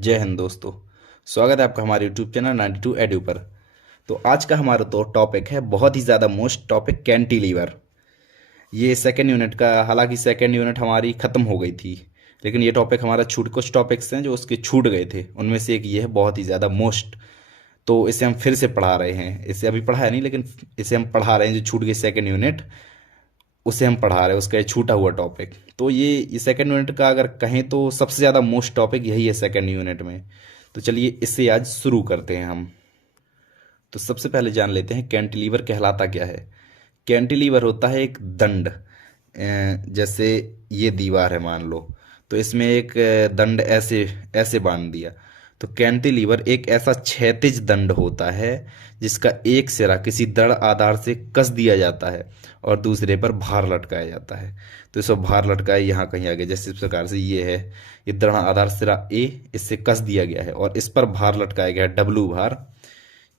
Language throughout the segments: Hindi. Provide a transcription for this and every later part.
जय हिंद दोस्तों। स्वागत है आपका हमारे यूट्यूब चैनल 92 एडू पर। तो आज का हमारा तो टॉपिक है बहुत ही ज़्यादा मोस्ट टॉपिक कैंटिलीवर। ये सेकेंड यूनिट का, हालांकि सेकेंड यूनिट हमारी ख़त्म हो गई थी, लेकिन ये टॉपिक हमारा कुछ टॉपिक्स हैं जो उसके छूट गए थे, उनमें से एक ये है बहुत ही ज़्यादा मोस्ट। तो इसे हम फिर से पढ़ा रहे हैं, इसे अभी पढ़ा नहीं लेकिन इसे हम पढ़ा रहे हैं। जो छूट गई सेकेंड यूनिट उसे हम पढ़ा रहे हैं, उसका ये छूटा हुआ टॉपिक। तो ये सेकेंड यूनिट का अगर कहें तो सबसे ज़्यादा मोस्ट टॉपिक यही है सेकेंड यूनिट में। तो चलिए इसे आज शुरू करते हैं हम। तो सबसे पहले जान लेते हैं कैंटिलीवर कहलाता क्या है। कैंटिलीवर होता है एक दंड। जैसे ये दीवार है मान लो, तो इसमें एक दंड ऐसे ऐसे बांध दिया। तो कैंटिलीवर एक ऐसा क्षैतिज दंड होता है जिसका एक सिरा किसी दृढ़ आधार से कस दिया जाता है और दूसरे पर भार लटकाया जाता है। तो इसको भार लटकाए यहाँ कहीं आगे, जैसे इस प्रकार से ये है, ये दृढ़ आधार सिरा ए, इससे कस दिया गया है और इस पर भार लटकाया गया है, डब्लू भार।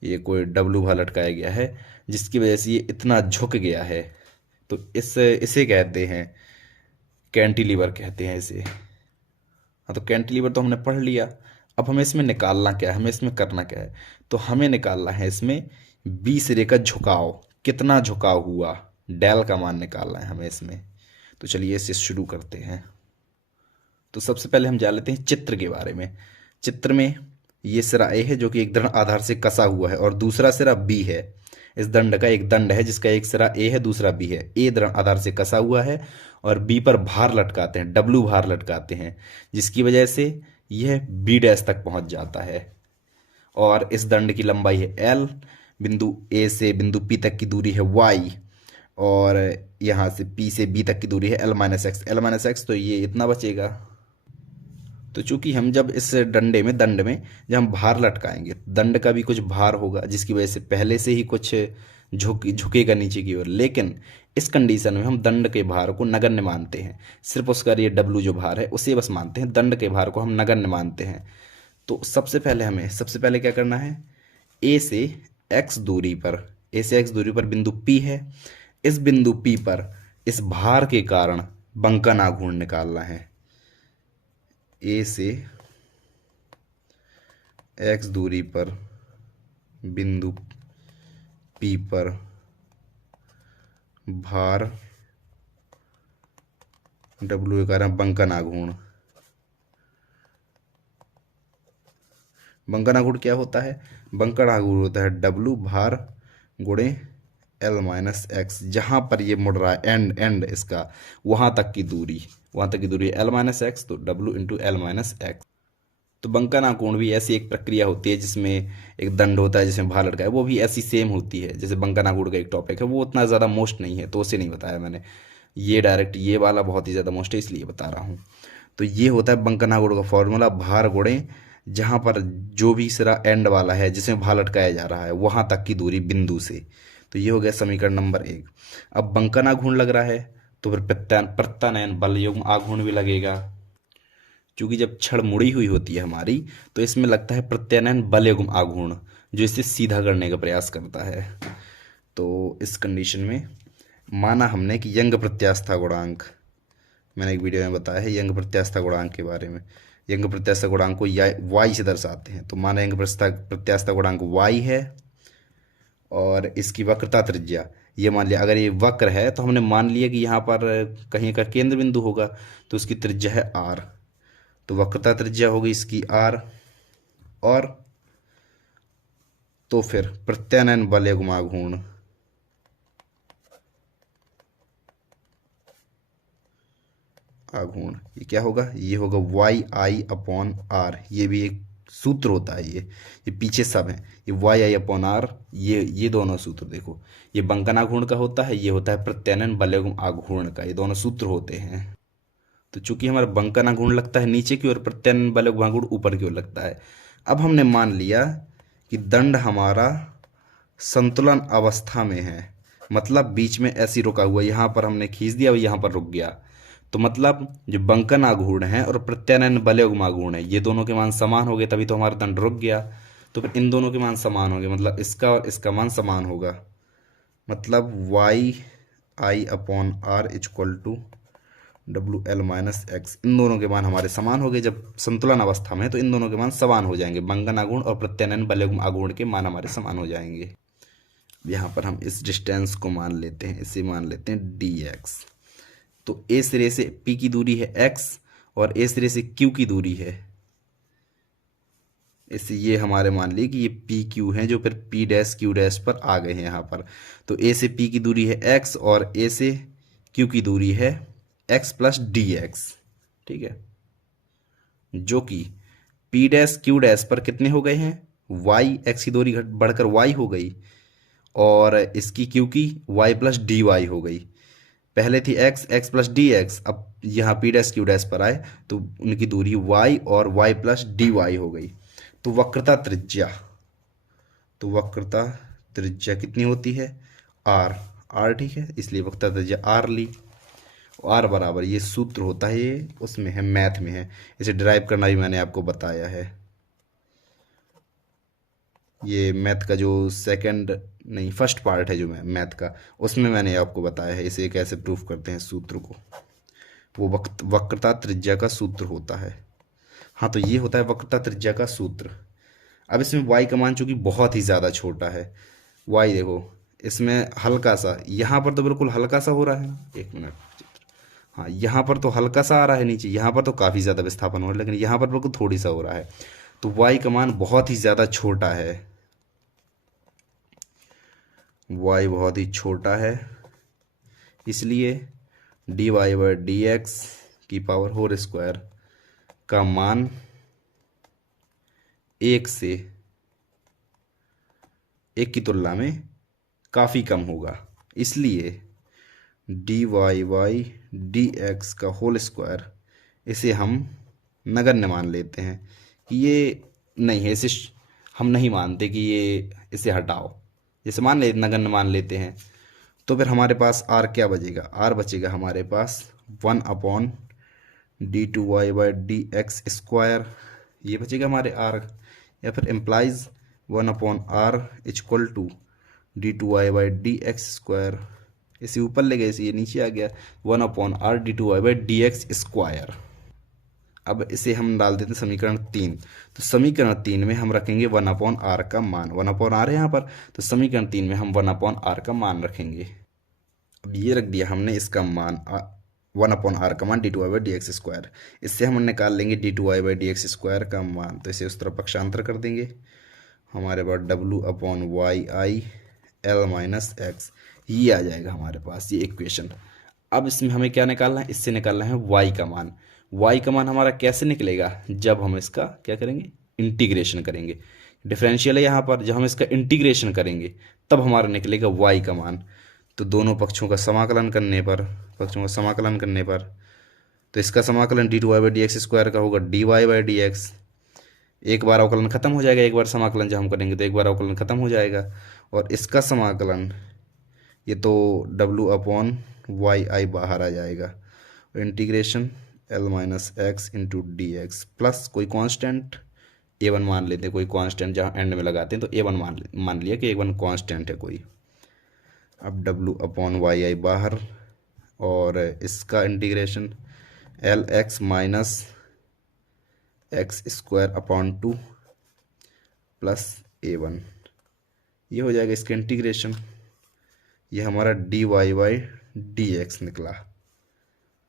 ये कोई डब्लू भार लटकाया गया है जिसकी वजह से ये इतना झुक गया है। तो इसे कहते हैं कैंटिलीवर कहते हैं इसे। हाँ, तो कैंटिलीवर तो हमने पढ़ लिया। अब हमें इसमें निकालना क्या है, हमें इसमें करना क्या है। तो हमें निकालना है इसमें बी सिरे का झुकाव, कितना झुकाव हुआ, डेल का मान निकालना है हमें इसमें। तो चलिए इसे शुरू करते हैं। तो सबसे पहले हम जान लेते हैं चित्र के बारे में। चित्र में ये सिरा ए है जो कि एक दृढ़ आधार से कसा हुआ है और दूसरा सिरा बी है। इस दंड का एक दंड है जिसका एक सिरा ए है, दूसरा बी है। ए दृढ़ आधार से कसा हुआ है और बी पर भार लटकाते हैं, डब्लू भार लटकाते हैं, जिसकी वजह से यह बी डैश तक पहुंच जाता है। और इस दंड की लंबाई है एल, बिंदु ए से बिंदु पी तक की दूरी है वाई, और यहाँ से पी से बी तक की दूरी है L minus x. L minus x, तो ये इतना बचेगा। तो चूंकि हम जब इस दंड में जब हम भार लटकाएंगे, दंड का भी कुछ भार होगा जिसकी वजह से पहले से ही कुछ झुकेगा नीचे की ओर, लेकिन इस कंडीशन में हम दंड के भार को नगण्य मानते हैं। सिर्फ उसका ये डब्लू जो भार है उसे बस मानते हैं, दंड के भार को हम नगण्य मानते हैं। तो सबसे पहले क्या करना है, ए से एक्स दूरी पर, बिंदु पी है। इस बिंदु पी पर इस भार के कारण बंकन आघूर्ण निकालना है। ए से एक्स दूरी पर बिंदु पी पर भार डब्ल्यू के कारण बंकन आघूर्ण। बंकन आघूर्ण क्या होता है? बंकन आघूर्ण होता है डब्ल्यू भार गुणे एल माइनस एक्स। जहां पर ये मुड़ रहा है एंड इसका, वहां तक की दूरी एल माइनस एक्स, तो W into L minus x. तो बंकन आघूर्ण भी ऐसी एक प्रक्रिया होती है जिसमें एक दंड होता है जिसमें भार लटका है, वो भी ऐसी सेम होती है जैसे बंकन आघूर्ण का एक टॉपिक है। वो उतना ज़्यादा मोस्ट नहीं है तो उसे नहीं बताया मैंने। ये डायरेक्ट ये वाला बहुत ही ज़्यादा मोस्ट है इसलिए बता रहा हूँ। तो ये होता है बंकन आघूर्ण का फॉर्मूला, भार गुणे जहाँ पर जो भी सिरा एंड वाला है जिसमें भार लटकाया जा रहा है वहाँ तक की दूरी बिंदु से। तो ये हो गया समीकरण नंबर 1। अब बंकन आघूर्ण लग रहा है तो फिर प्रत्यानयन बल युग्म आघूर्ण भी लगेगा। क्योंकि जब छड़ मुड़ी हुई होती है हमारी तो इसमें लगता है प्रत्यानयन बल युग्म आघूर्ण जो इसे सीधा करने का प्रयास करता है। तो इस कंडीशन में माना हमने कि यंग प्रत्यास्था गुणांक, मैंने एक वीडियो में बताया है यंग प्रत्यास्था गुणांक के बारे में। यंग प्रत्यास्था गुणांक को वाई से दर्शाते हैं। तो माना यंग प्रत्यास्था गुणांक वाई है और इसकी वक्रता त्रिज्या, ये मान लिया अगर ये वक्र है तो हमने मान लिया कि यहाँ पर कहीं का केंद्र बिंदु होगा तो उसकी त्रिज्या है आर। तो वक्रता त्रिज्या होगी इसकी आर, और तो फिर प्रत्यानयन बल युग्म आघूर्ण ये क्या होगा? ये होगा वाई आई अपॉन आर। ये भी एक सूत्र होता है, ये पीछे सब है, ये वाई आई अपॉन आर, ये दोनों सूत्र देखो, ये बंकन आघूर्ण का होता है, ये होता है प्रत्यानयन बल युग्म आघूर्ण का। ये दोनों सूत्र होते हैं। तो चूंकि हमारा बंकन आघूर्ण लगता है नीचे की ओर, प्रत्यानयन बल युग्म आघूर्ण ऊपर की ओर लगता है। अब हमने मान लिया कि दंड हमारा संतुलन अवस्था में है, मतलब बीच में ऐसी रुका हुआ, यहाँ पर हमने खींच दिया और यहाँ पर रुक गया। तो मतलब जो बंकन आघूर्ण है और प्रत्यानयन बल युग्म आघूर्ण है, ये दोनों के मान समान हो गए, तभी तो हमारा दंड रुक गया। तो फिर इन दोनों के मान समान हो गए, मतलब इसका और इसका मान समान होगा। मतलब Y I upon R equal to W L minus X, इन दोनों के मान हमारे समान हो गए। जब संतुलन अवस्था में तो इन दोनों के मान समान हो जाएंगे, बंगन आघूर्ण और प्रत्यानयन बलयुग्म आघूर्ण के मान हमारे समान हो जाएंगे। यहाँ पर हम इस डिस्टेंस को मान लेते हैं, इसे मान लेते हैं डी एक्स। तो ए सिरे से पी की दूरी है एक्स और ए सिरे से क्यू की दूरी है, इससे ये हमारे मान लिए कि ये पी क्यू हैं, जो फिर पी डैश क्यू डैश पर आ गए हैं यहाँ पर। तो ए से पी की दूरी है एक्स और ए से क्यू की दूरी है एक्स प्लस डी एक्स, ठीक है, जो कि पी डैश क्यू डैश पर कितने हो गए हैं, वाई, एक्स की दूरी बढ़कर वाई हो गई और इसकी क्यू की वाई प्लस डी वाई हो गई। पहले थी x, x plus D x, अब यहाँ पी डैश क्यू डैश पर आए तो उनकी दूरी वाई और वाई प्लस डी वाई हो गई। तो वक्रता त्रिज्या कितनी होती है, आर, ठीक है, इसलिए वक्रता त्रिज्या आर ली। आर बराबर ये सूत्र होता है, ये उसमें है, मैथ में है, इसे डिराइव करना भी मैंने आपको बताया है। ये मैथ का जो फर्स्ट पार्ट है जो मैथ का, उसमें मैंने आपको बताया है इसे कैसे प्रूफ करते हैं सूत्र को। वो वक्रता त्रिज्या का सूत्र होता है। हाँ, तो ये होता है वक्रता त्रिज्या का सूत्र। अब इसमें y का मान चूंकि बहुत ही ज़्यादा छोटा है, y देखो इसमें हल्का सा, यहाँ पर तो बिल्कुल हल्का सा हो रहा है, एक मिनट, हाँ यहाँ पर तो हल्का सा आ रहा है नीचे, यहाँ पर तो काफ़ी ज़्यादा विस्थापन हो रहा है, लेकिन यहाँ पर बिल्कुल थोड़ी सा हो रहा है। तो y का मान बहुत ही ज़्यादा छोटा है, y बहुत ही छोटा है, इसलिए dy बाई डी एक्स की पावर होल स्क्वायर का मान एक की तुलना में काफ़ी कम होगा। इसलिए D Y by D X का होल स्क्वायर, इसे हम नगण्य मान लेते हैं कि ये नहीं है, इसे हम नहीं मानते कि ये, इसे हटाओ, जैसे नगण्य मान लेते हैं। तो फिर हमारे पास आर क्या बचेगा, आर बचेगा हमारे पास 1/d2y by D X square, ये बचेगा हमारे आर, या फिर implies 1/r equal to d2y by D X square, इसे ऊपर ले गए, इसे ये नीचे आ गया, 1/r d2y by D X square. अब इसे हम डाल देते हैं समीकरण 3। तो समीकरण 3 में हम रखेंगे 1/r का मान, 1/r है यहाँ पर, तो समीकरण 3 में हम 1/r का मान रखेंगे। अब ये रख दिया हमने इसका मान 1/r का मान d2y by D X square, इससे हम निकाल लेंगे d2y by D X square का मान। तो इसे उस तरफ पक्षांतर कर देंगे, हमारे पास w/y l माइनस एक्स, ये आ जाएगा हमारे पास, ये इक्वेशन। अब इसमें हमें क्या निकालना है, इससे निकालना है y का मान। y का मान हमारा कैसे निकलेगा, जब हम इसका क्या करेंगे, इंटीग्रेशन करेंगे। डिफरेंशियल है यहाँ पर, जब हम इसका इंटीग्रेशन करेंगे तब हमारा निकलेगा y का मान। तो दोनों पक्षों का समाकलन करने पर, तो इसका समाकलन d2y by D X square का होगा dy बाई डी एक्स, एक बार अवकलन खत्म हो जाएगा, एक बार समाकलन जब हम करेंगे तो एक बार अवकलन खत्म हो जाएगा, और इसका समाकलन ये तो w/y बाहर आ जाएगा, integration l minus x into D x plus कोई कांस्टेंट a1 मान लेते हैं, कोई कांस्टेंट जहाँ एंड में लगाते हैं, तो a1 मान लिया कि a1 कांस्टेंट है कोई। अब w/y बाहर, और इसका integration L X minus X square upon 2 plus a1, ये हो जाएगा इसका इंटीग्रेशन, ये हमारा dy बाई डी एक्स निकला।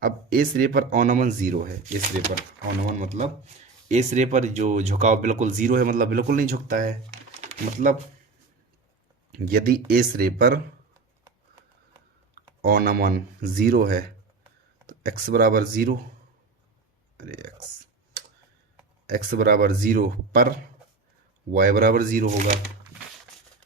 अब ए सिरे पर अवनमन 0 है, ए सिरे पर अवनमन मतलब ए सिरे पर जो झुकाव बिल्कुल 0 है, मतलब बिल्कुल नहीं झुकता है। मतलब यदि ए सिरे पर अवनमन 0 है तो x बराबर 0, x बराबर 0 पर y बराबर 0 होगा।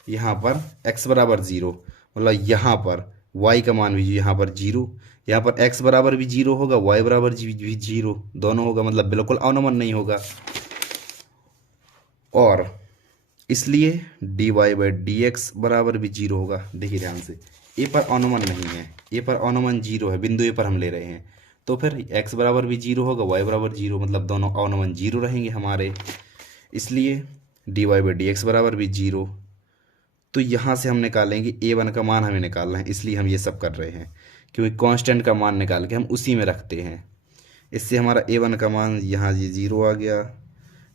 यहाँ पर x बराबर 0 मतलब यहाँ पर y का मान भी यहाँ पर 0, यहाँ पर x बराबर भी 0 होगा, y बराबर भी 0 दोनों होगा, मतलब बिल्कुल अवनमन नहीं होगा। और इसलिए dy बाई डी एक्स बराबर भी 0 होगा। देखिए ध्यान से, ए पर अवनमन नहीं है, ए पर अवनमन 0 है, बिंदु ए पर हम ले रहे हैं, तो फिर x बराबर भी 0 होगा, y बराबर 0, मतलब दोनों अवनमन 0 रहेंगे हमारे, इसलिए dy बाई डी एक्स बराबर भी 0। तो यहाँ से हम निकालेंगे a1 का मान हमें निकालना है, इसलिए हम ये सब कर रहे हैं क्योंकि कांस्टेंट का मान निकाल के हम उसी में रखते हैं। इससे हमारा a1 का मान यहाँ ये 0 आ गया,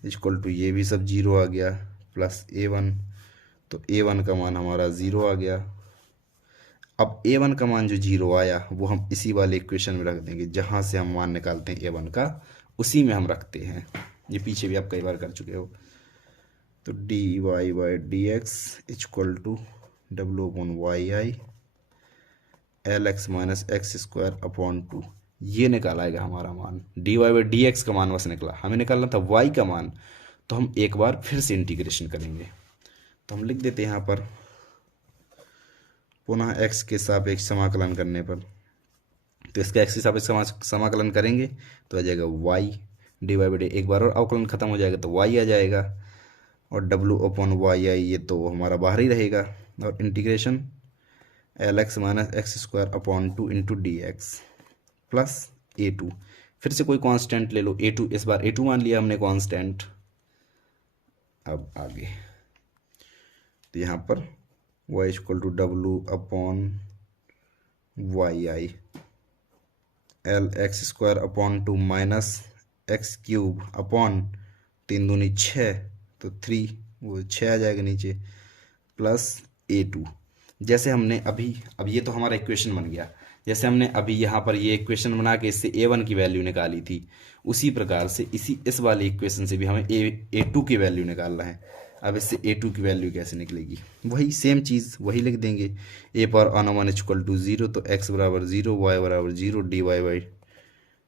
इक्वल टू ये भी सब 0 आ गया, प्लस a1, तो a1 का मान हमारा 0 आ गया। अब a1 का मान जो 0 आया वो हम इसी वाले इक्वेशन में रख देंगे, जहाँ से हम मान निकालते हैं a1 का उसी में हम रखते हैं। ये पीछे भी आप कई बार कर चुके हो। तो dy by D X equal to W upon Y I L X minus X square upon 2, ये निकाला आएगा हमारा मान। dy बाई डी एक्स का मान बस निकला, हमें निकालना था y का मान, तो हम एक बार फिर से इंटीग्रेशन करेंगे। तो हम लिख देते हैं यहाँ पर पुनः x के सापेक्ष समाकलन करने पर, तो इसका x के सापेक्ष समाकलन करेंगे तो आ जाएगा y dy बाई डी, एक बार और अवकलन खत्म हो जाएगा तो y आ जाएगा, और w अपॉन वाई आई ये तो हमारा बाहर ही रहेगा, और integration L X minus X square upon 2 into D x plus a2, फिर से कोई कांस्टेंट ले लो a2, इस बार a2 मान लिया हमने कांस्टेंट। अब आगे तो यहाँ पर y equal to W upon Y I L X square upon 2 minus X cube upon 3 दूनी 6, तो 3 वो 6 आ जाएगा नीचे, प्लस a2। जैसे हमने अभी, अब ये तो हमारा इक्वेशन बन गया, जैसे हमने अभी यहाँ पर ये इक्वेशन बना के इससे a1 की वैल्यू निकाली थी, उसी प्रकार से इस वाले इक्वेशन से भी हमें a2 की वैल्यू निकालना है। अब इससे a2 की वैल्यू कैसे निकलेगी, वही सेम चीज़ वही लिख देंगे, a पर ऑन इक्वल टू 0, तो x बराबर 0, y बराबर 0, dy बाई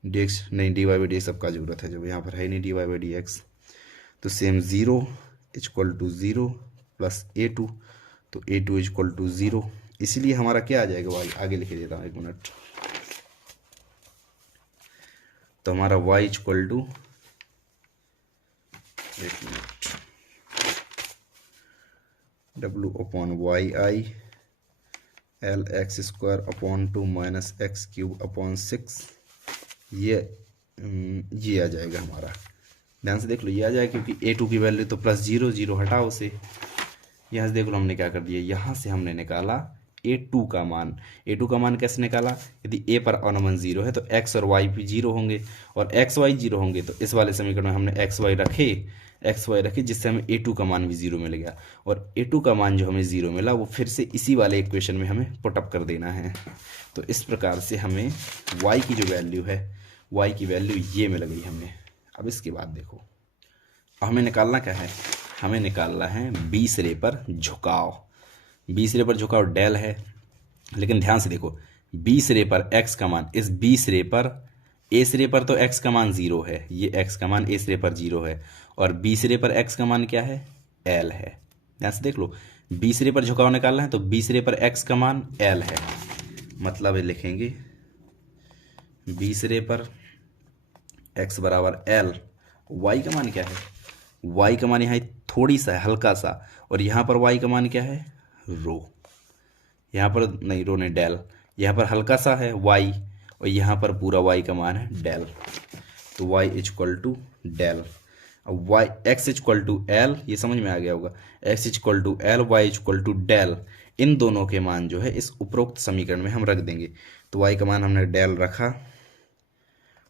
डी एक्स, नहीं dy बाई डी एक्स सबका जरूरत है जब यहाँ पर है नहीं dy बाई डी एक्स, तो same 0 equal to 0 plus a2, तो a2 इक्वल टू 0, इसलिए हमारा क्या आ जाएगा y, आगे लिख देता हूँ एक मिनट। तो हमारा y इक्वल टू, एक minute, w upon Y I L X square upon 2 minus X cube upon 6, ये आ जाएगा हमारा। ध्यान से देख लो, ये आ जाएगा क्योंकि a2 की वैल्यू तो प्लस 0, 0 हटाओ उसे। यहाँ से देख लो हमने क्या कर दिया, यहाँ से हमने निकाला a2 का मान। a2 का मान कैसे निकाला, यदि a पर अनमन 0 है तो x और y भी 0 होंगे, और x y 0 होंगे, तो इस वाले समीकरण में हमने x y रखे जिससे हमें a2 का मान भी 0 मिल गया, और a2 का मान जो हमें 0 मिला वो फिर से इसी वाले इक्वेशन में हमें पुटअप कर देना है। तो इस प्रकार से हमें y की जो वैल्यू है, y की वैल्यू ये मिल गई हमें। अब इसके बाद देखो हमें निकालना क्या है, हमें निकालना है बी सिरे पर झुकाव। बी सिरे पर झुकाव डेल है, लेकिन ध्यान से देखो बी सिरे पर x का मान, इस बी सिरे पर, ए सिरे पर तो x का मान 0 है, ये x का मान ए सिरे पर 0 है, और बी सिरे पर x का मान क्या है, l है। ध्यान से देख लो, बी सिरे पर झुकाव निकालना है तो बी सिरे पर x का मान l है, मतलब लिखेंगे बी सिरे पर x बराबर l, y का मान क्या है, y का मान यहाँ थोड़ी सा है, हल्का सा, और यहाँ पर y का मान क्या है, रो, यहाँ पर नहीं रो नहीं डेल, यहाँ पर हल्का सा है y, और यहाँ पर पूरा y का मान है डेल, तो y इक्वल टू डेल। अब y x equal to L, ये समझ में आ गया होगा, x equal to L, Y equal to del, इन दोनों के मान जो है इस उपरोक्त समीकरण में हम रख देंगे। तो y का मान हमने डेल रखा,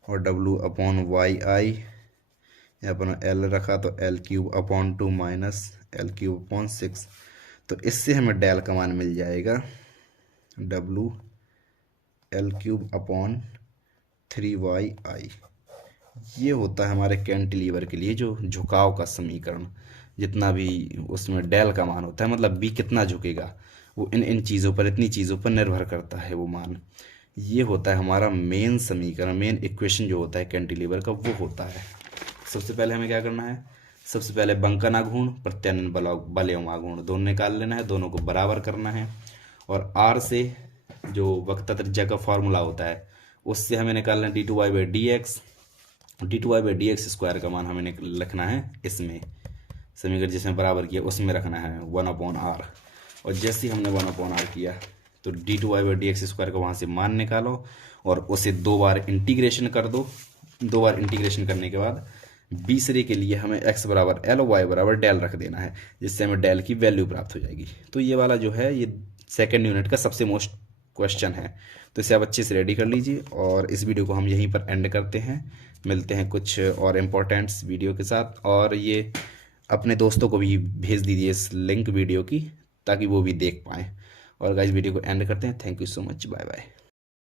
और w अपॉन वाई आई यहाँ पर l रखा, तो l cube upon 2 minus l cube upon 6, तो इससे हमें डेल का मान मिल जाएगा w l cube upon 3y/i। ये होता है हमारे कैंटिलीवर के लिए जो झुकाव का समीकरण, जितना भी उसमें डेल का मान होता है, मतलब b कितना झुकेगा वो इन चीज़ों पर, इतनी चीज़ों पर निर्भर करता है वो मान। ये होता है हमारा मेन समीकरण, मेन इक्वेशन जो होता है कैंटिलीवर का, वो होता है। सबसे पहले हमें क्या करना है, सबसे पहले बंकन आघूर्ण प्रत्यानयन बल एवं आघूर्ण दोनों निकाल लेना है, दोनों को बराबर करना है, और r से जो वक्रता त्रिज्या का फॉर्मूला होता है उससे हमें निकालना है d2y by D x, d2y by D X square का मान हमें लिखना है इसमें, समीकरण जिसमें बराबर किया उसमें रखना है 1/r, और जैसे ही हमने 1/r किया तो d2y by D X square का वहाँ से मान निकालो और उसे 2 बार इंटीग्रेशन कर दो। 2 बार इंटीग्रेशन करने के बाद बी सिरे के लिए हमें x बराबर एल और y बराबर डेल रख देना है, जिससे हमें डेल की वैल्यू प्राप्त हो जाएगी। तो ये वाला जो है ये सेकेंड यूनिट का सबसे मोस्ट क्वेश्चन है। तो इसे आप अच्छे से रेडी कर लीजिए और इस वीडियो को हम यहीं पर एंड करते हैं। मिलते हैं कुछ और इम्पोर्टेंट्स वीडियो के साथ, और ये अपने दोस्तों को भी भेज दीजिए इस लिंक वीडियो की, ताकि वो भी देख पाएँ। और गाइस वीडियो को एंड करते हैं। Thank you so much, bye bye.